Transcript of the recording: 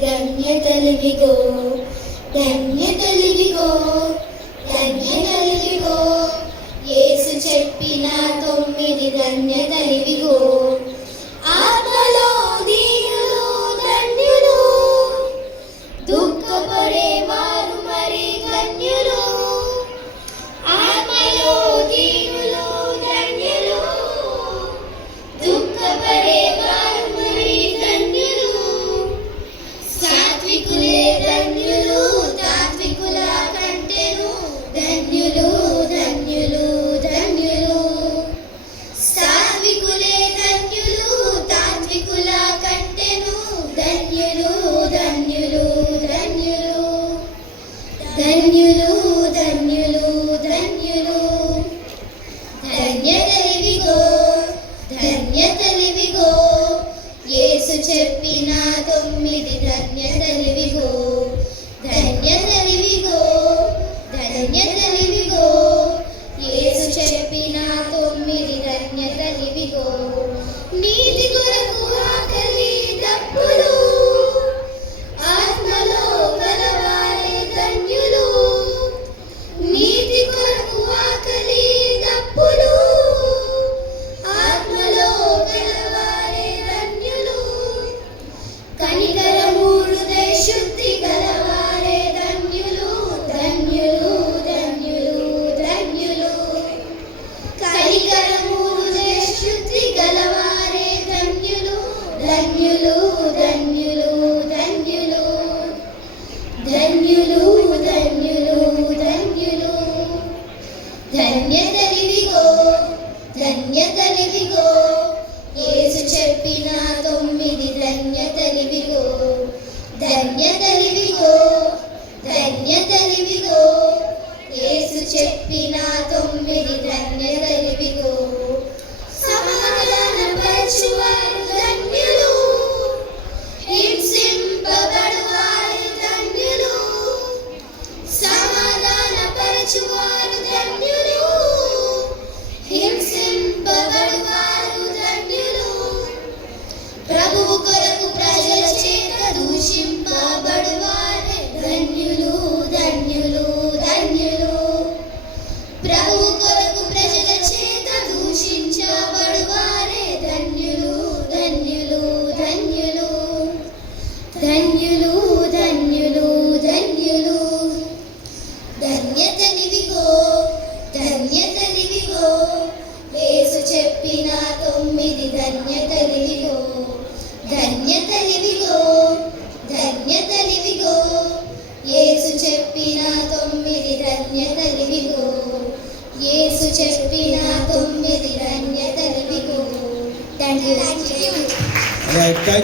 ಧನ್ಯ ತಲುವಿಗೋ ಧನ್ಯ ತಲುವಿಗೋ ధన్యతనివిగో ధన్యతనివిగో ఏసు చెప్పిన తొమ్మిది ధన్యతని ధన్యతనివిగో ధన్యతనివిగో వేసు చెప్పిన తొమ్మిది ధన్యతనివిగో ధన్యతనివిగో ధన్యతనివిగో ఏసు చెప్పిన తొమ్మిది ధన్యతనివిగో ఏసు చెప్పిన తొమ్మిది ధన్యతనివిగో. Thank you